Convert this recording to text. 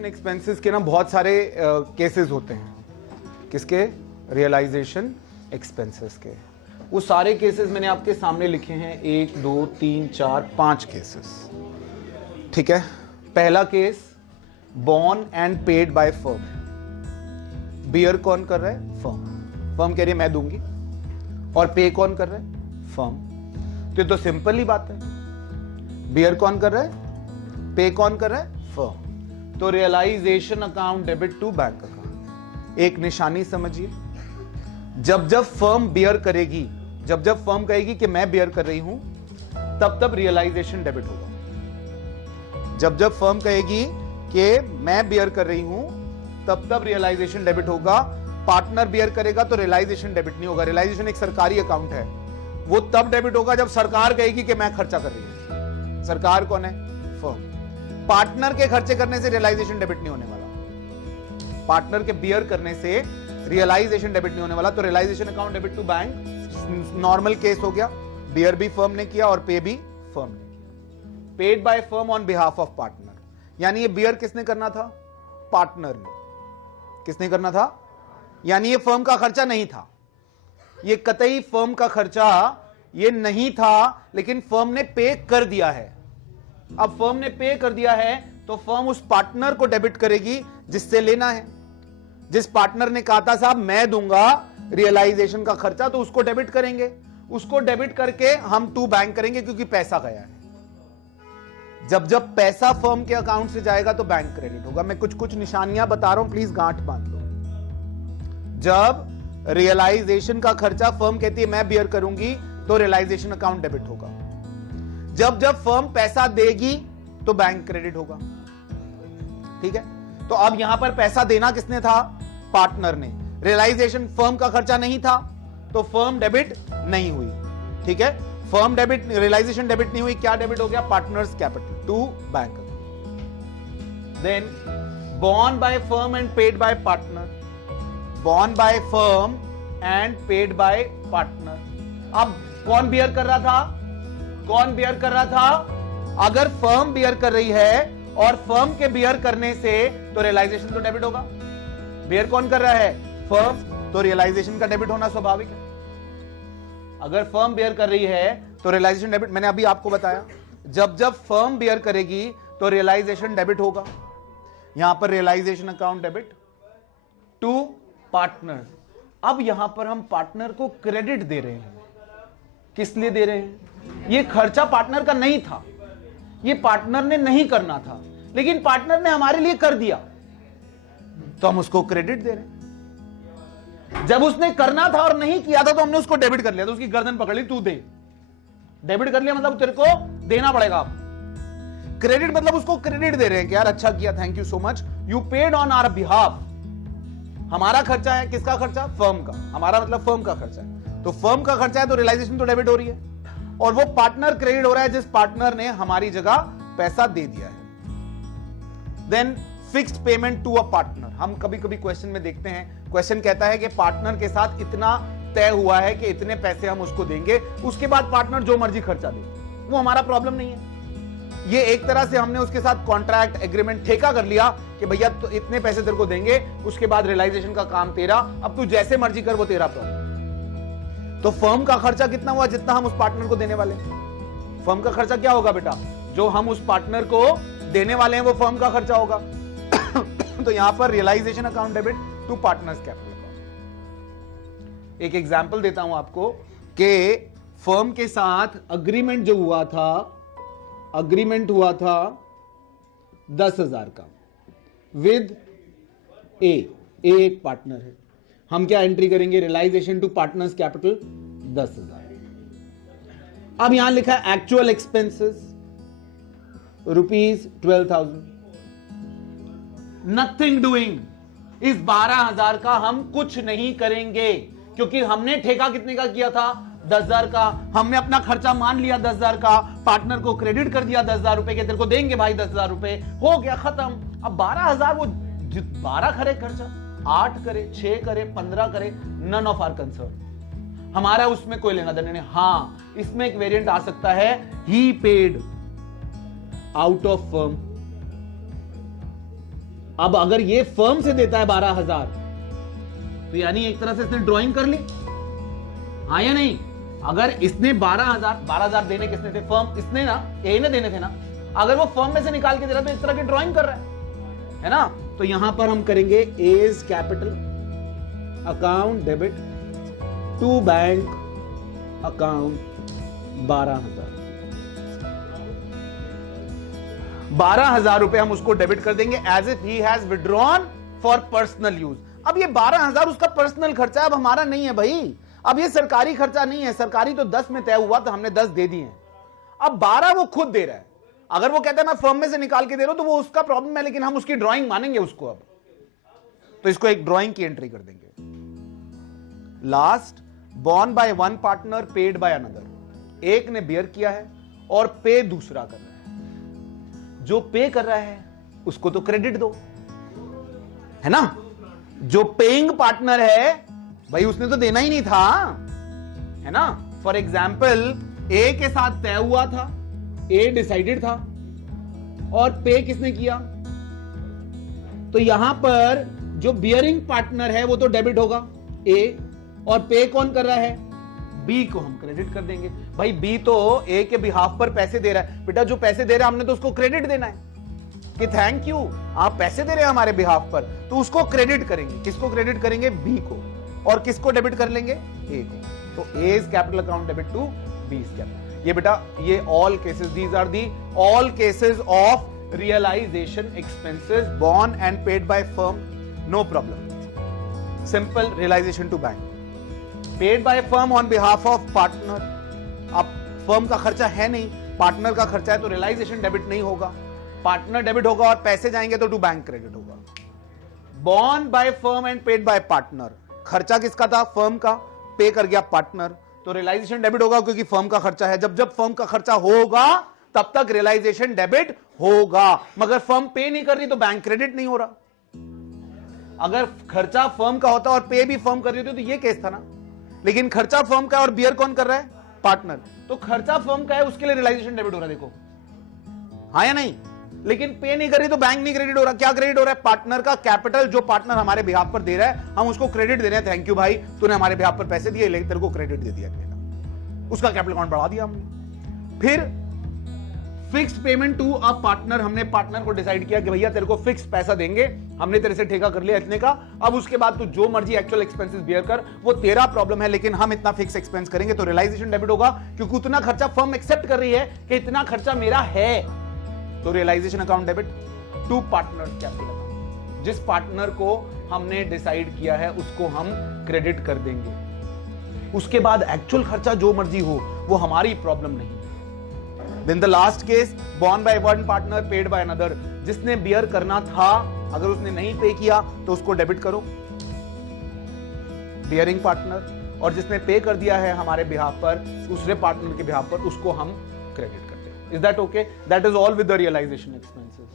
Realisation expenses के ना बहुत सारे केसेस होते हैं। किसके? रियलाइजेशन एक्सपेंसेस के। वो सारे केसेस मैंने आपके सामने लिखे हैं, 1 2 3 4 5 केसेस। ठीक है। पहला case, born and paid by firm. Bear कौन कर रहा है? फर्म। फर्म कह रही है मैं दूंगी, और पे कौन कर रहा है? फर्म। तो ये तो सिंपल ही बात है। बियर कौन कर रहा है? पे कौन कर रहा है? फर्म। तो realisation account debit to bank account. एक निशानी समझिए, जब जब फर्म बियर करेगी, जब जब फर्म कहेगी कि मैं बियर कर रही हूं, तब तब रियलाइजेशन डेबिट होगा। जब जब फर्म कहेगी कि मैं बियर कर रही हूं, तब तब रियलाइजेशन डेबिट होगा। पार्टनर बियर करेगा तो रियलाइजेशन डेबिट नहीं होगा। रियलाइजेशन एक सरकारी अकाउंट है, वो तब डेबिट होगा जब सरकार कहेगी कि मैं खर्चा कर रही हूं। सरकार कौन है? फर्म। पार्टनर के खर्चे करने से रियलाइजेशन डेबिट नहीं होने वाला। पार्टनर के बियर करने से रियलाइजेशन डेबिट नहीं होने वाला। तो realisation account debit to bank normal case हो गया। बियर भी फर्म ने किया और पे भी फर्म ने किया। Paid by firm on behalf of partner, यानी ये बियर किसने करना था? पार्टनर ने। किसने करना था? यानी ये फर्म का खर्चा नहीं था, ये कतई फर्म का खर्चा ये नहीं था, लेकिन फर्म ने पे कर दिया है। अब फर्म ने पे कर दिया है तो फर्म उस पार्टनर को डेबिट करेगी जिससे लेना है। जिस पार्टनर ने कहा था साहब मैं दूंगा रियलाइजेशन का खर्चा, तो उसको डेबिट करेंगे। उसको डेबिट करके हम टू बैंक करेंगे क्योंकि पैसा गया है। जब जब पैसा फर्म के अकाउंट से जाएगा तो बैंक क्रेडिट होगा। मैं कुछ कुछ निशानियां बता रहा हूं, प्लीज गांठ बांध लो। जब रियलाइजेशन का खर्चा फर्म कहती है मैं बियर करूंगी, तो रियलाइजेशन अकाउंट डेबिट होगा। जब जब फर्म पैसा देगी तो बैंक क्रेडिट होगा। ठीक है। तो अब यहां पर पैसा देना किसने था? पार्टनर ने। रियलाइजेशन फर्म का खर्चा नहीं था, तो फर्म डेबिट नहीं हुई। ठीक है। फर्म डेबिट, रियलाइजेशन डेबिट नहीं हुई, क्या डेबिट हो गया? Partners capital to bank. Then born by firm and paid by partner. Born by firm and paid by partner. अब कौन बियर कर रहा था? कौन बियर कर रहा था? अगर फर्म बियर कर रही है और फर्म के बियर करने से तो रियलाइजेशन तो डेबिट होगा। बियर कौन कर रहा है? फर्म। तो रियलाइजेशन का डेबिट होना स्वाभाविक है। अगर फर्म बियर कर रही है तो रियलाइजेशन डेबिट। मैंने अभी आपको बताया, जब जब फर्म बियर करेगी तो रियलाइजेशन डेबिट होगा। यहां पर realisation account debit to partner. अब यहां पर हम पार्टनर को क्रेडिट दे रहे हैं। किस लिए दे रहे हैं? ये खर्चा पार्टनर का नहीं था, ये पार्टनर ने नहीं करना था, लेकिन पार्टनर ने हमारे लिए कर दिया, तो हम उसको क्रेडिट दे रहे हैं। जब उसने करना था और नहीं किया था तो हमने उसको डेबिट कर लिया, तो उसकी गर्दन पकड़ ली, तू दे। डेबिट कर लिया मतलब तेरे को देना पड़ेगा। आप क्रेडिट मतलब उसको क्रेडिट दे रहे हैं कि यार अच्छा किया, thank you so much, you paid on our behalf. हमारा खर्चा है, किसका खर्चा? फर्म का। हमारा मतलब फर्म का खर्चा है, तो फर्म का खर्चा है तो रियलाइजेशन तो डेबिट हो रही है, और वो पार्टनर क्रेडिट हो रहा है जिस पार्टनर ने हमारी जगह पैसा दे दिया है। Then fixed payment to a partner. हम कभी कभी क्वेश्चन में देखते हैं, क्वेश्चन कहता है कि पार्टनर के साथ इतना तय हुआ है कि इतने पैसे हम उसको देंगे, उसके बाद पार्टनर जो मर्जी खर्चा दे, वो हमारा प्रॉब्लम नहीं है। ये एक तरह से हमने उसके साथ कॉन्ट्रैक्ट एग्रीमेंट ठेका कर लिया कि भैया तो इतने पैसे तेरे को देंगे, उसके बाद रियलाइजेशन का काम तेरा, अब तू जैसे मर्जी कर, वो तेरा प्रॉब्लम। तो फर्म का खर्चा कितना हुआ? जितना हम उस पार्टनर को देने वाले हैं। फर्म का खर्चा क्या होगा बेटा? जो हम उस पार्टनर को देने वाले हैं वो फर्म का खर्चा होगा। तो यहां पर realisation account debit to partners capital account. एक एग्जांपल देता हूं आपको कि फर्म के साथ अग्रीमेंट जो हुआ था, अग्रीमेंट हुआ था 10,000 का विद ए। एक पार्टनर है, हम क्या एंट्री करेंगे? Realisation to partners capital 10,000। अब यहां लिखा है एक्चुअल एक्सपेंसेस ₹12,000। Nothing doing. इस 12,000 का हम कुछ नहीं करेंगे, क्योंकि हमने ठेका कितने का किया था? 10,000 का। हमने अपना खर्चा मान लिया 10,000 का, पार्टनर को क्रेडिट कर दिया 10,000 रुपए के, तेरे को देंगे भाई 10,000 रुपए, हो गया खत्म। अब 12,000 वो 12 करे खर्चा, 8 करे, 6 करे, 15 करे, नन ऑफ आर कंसर्न। हमारा उसमें कोई लेना देना नहीं। हां, इसमें एक वेरिएंट आ सकता है, ही पेड आउट ऑफ फर्म, अब अगर ये फर्म से देता है 12,000, तो यानी एक तरह से इसने ड्राइंग कर ली, हाँ या नहीं? अगर इसने 12,000 देने किसने थे? फर्म, इसने ना, ए ने देने थे ना। अगर वो फर्म में से निकाल के दे रहा तो इस तरह की ड्राइंग कर रहा है ना? तो यहां पर हम करेंगे as capital account debit to bank account 12,000 रुपए हम उसको डेबिट कर देंगे as if he has withdrawn for personal use. अब ये 12,000 उसका पर्सनल खर्चा, अब हमारा नहीं है भाई, अब ये सरकारी खर्चा नहीं है। सरकारी तो 10 में तय हुआ तो हमने 10 दे दिए हैं, अब 12 वो खुद दे रहा है। अगर वो कहता है मैं फर्म में से निकाल के दे रहा हूं तो वो उसका प्रॉब्लम है, लेकिन हम उसकी ड्राइंग मानेंगे उसको। अब तो इसको एक ड्राइंग की एंट्री कर देंगे। Last, born by one partner paid by another. एक ने बियर किया है और पे दूसरा कर रहा है। जो पे कर रहा है उसको तो क्रेडिट दो, है ना? जो पेइंग पार्टनर है भाई उसने तो देना ही नहीं था, है ना? फॉर एग्जाम्पल ए के साथ तय हुआ था, ए डिसाइडेड था, और पे किसने किया? तो यहां पर जो बियरिंग पार्टनर है वो तो डेबिट होगा ए, और पे कौन कर रहा है? बी को हम क्रेडिट कर देंगे। भाई बी तो ए के बिहाफ पर पैसे दे रहा है, बेटा जो पैसे दे रहा है हमने तो उसको क्रेडिट देना है कि थैंक यू, आप पैसे दे रहे हैं हमारे बिहाफ पर, तो उसको क्रेडिट करेंगे। किसको क्रेडिट करेंगे? बी को। और किसको डेबिट कर लेंगे? ए को। तो A is capital account debit to B is capital. ये बेटा ये all cases, these are the all cases of realisation expenses borne and paid by firm, no problem. Simple realization to bank. Paid by firm on behalf of partner. अब firm का खर्चा है नहीं, partner का खर्चा है, तो रियलाइजेशन डेबिट नहीं होगा, पार्टनर डेबिट होगा, और पैसे जाएंगे तो टू बैंक क्रेडिट होगा। Borne by firm and paid by partner. खर्चा किसका था? फर्म का। पे कर गया पार्टनर, तो रियलाइजेशन डेबिट होगा क्योंकि फर्म का खर्चा है। जब जब फर्म का खर्चा होगा तब तक रियलाइजेशन डेबिट होगा, मगर फर्म पे नहीं कर रही तो बैंक क्रेडिट नहीं हो रहा। अगर खर्चा फर्म का होता और पे भी फर्म कर रही होती तो ये केस था ना, लेकिन खर्चा फर्म का और बियर कौन कर रहा है? पार्टनर। तो खर्चा फर्म का है, उसके लिए रियलाइजेशन डेबिट हो रहा है, देखो, हाँ या नहीं? लेकिन पे नहीं कर रही तो बैंक नहीं क्रेडिट हो रहा। क्या क्रेडिट हो रहा है? पार्टनर का कैपिटल, जो पार्टनर हमारे बिहाफ पर दे रहा है हम उसको क्रेडिट दे रहे हैं। थैंक यू भाई, तूने हमारे बिहाफ पर पैसे दिए, लेकिन तेरे को क्रेडिट दे दिया गया, उसका कैपिटल अकाउंट बढ़ा दिया हमने। फिर fix payment to a partner, हमने पार्टनर को डिसाइड किया कि भैया तेरे को फिक्स पैसा देंगे, हमने तेरे से ठेका कर लिया इतने का, अब उसके बाद तू जो मर्जी एक्चुअल एक्सपेंसेस बियर कर, वो तेरा प्रॉब्लम है, लेकिन हम इतना फिक्स एक्सपेंस करेंगे। तो रियलाइजेशन डेबिट होगा क्योंकि उतना खर्चा फर्म एक्सेप्ट कर रही है कि इतना खर्चा मेरा है। तो realisation account debit to partner capital account. जिस पार्टनर को हमने डिसाइड किया है उसको हम क्रेडिट कर देंगे। उसके बाद एक्चुअल खर्चा जो मर्जी हो वो हमारी प्रॉब्लम नहीं। Then the last case, borne by one partner, paid by another. जिसने बियर करना था, अगर उसने नहीं पे किया तो उसको डेबिट करो, बियरिंग पार्टनर, और जिसने पे कर दिया है हमारे बिहाफ पर, दूसरे पार्टनर के बिहाफ पर, उसको हम क्रेडिट करते हैं। Is that okay? That is all with the realization expenses.